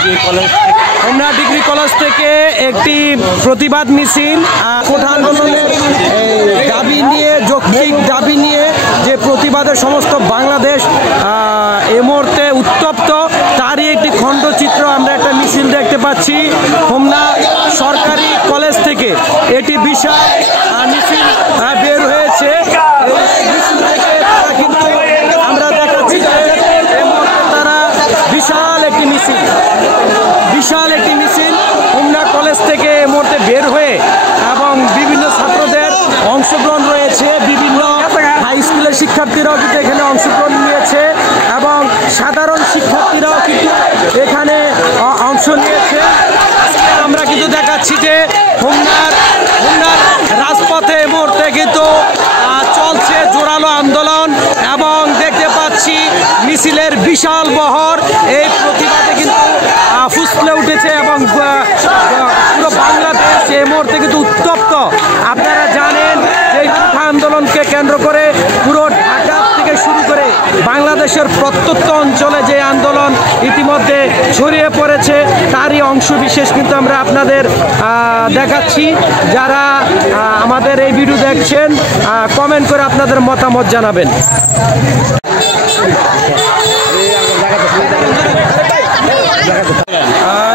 Homna degree college থেকে একটি প্রতিবাদ মিছিল কোঠা আন্দোলনের দাবি নিয়ে, যৌক্তিক দাবি নিয়ে যে প্রতিবাদের সমস্ত বাংলাদেশ এই মুহূর্তে উত্তপ্ত, তারই একটি খণ্ডচিত্র আমরা একটা মিছিল দেখতে পাচ্ছি হোমনা সরকারি কলেজ থেকে। এটি বিশাল মিছিল বের হয়েছে। কিন্তু আমরা দেখাচ্ছি যে এই মুহূর্তে তারা বিশাল একটি মিছিল হোমনা কলেজ থেকে এই মুহূর্তে বের হয়ে, এবং বিভিন্ন ছাত্রদের অংশগ্রহণ রয়েছে, বিভিন্ন হাই স্কুলের শিক্ষার্থীরাও কিন্তু এখানে অংশগ্রহণ নিয়েছে এবং সাধারণ শিক্ষার্থীরাও কিন্তু এখানে অংশ নিয়েছে। আমরা কিন্তু দেখাচ্ছি যে হোমনার রাজপথে এই মুহূর্তে কিন্তু চলছে জোরালো আন্দোলন, এবং দেখতে পাচ্ছি মিছিলের বিশাল বহর এই প্রতিবাদে কিন্তু ফুসলে উঠেছে এবং পুরো বাংলাদেশ এই মুহূর্তে কিন্তু উত্তপ্ত। আপনারা জানেন এই কোঠা আন্দোলনকে কেন্দ্র করে পুরো ঢাকা থেকে শুরু করে বাংলাদেশের প্রত্যন্ত অঞ্চলে যে আন্দোলন ইতিমধ্যে ছড়িয়ে পড়েছে, তারই অংশ বিশেষ কিন্তু আমরা আপনাদের দেখাচ্ছি। যারা আমাদের এই ভিডিও দেখছেন, কমেন্ট করে আপনাদের মতামত জানাবেন।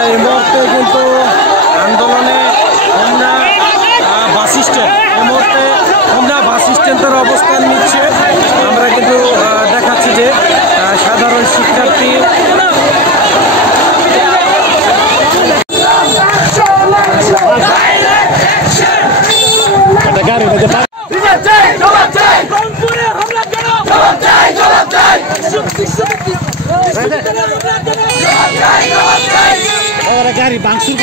এই মুহূর্তে কিন্তু আন্দোলনে হোমনা বাস স্ট্যান্ড, এই মুহূর্তে হোমনা বাস স্ট্যান্ডের অবস্থান নিচ্ছে। আমরা কিন্তু দেখাচ্ছি যে সাধারণ শিক্ষার্থী গাড়ি ভাঙচুর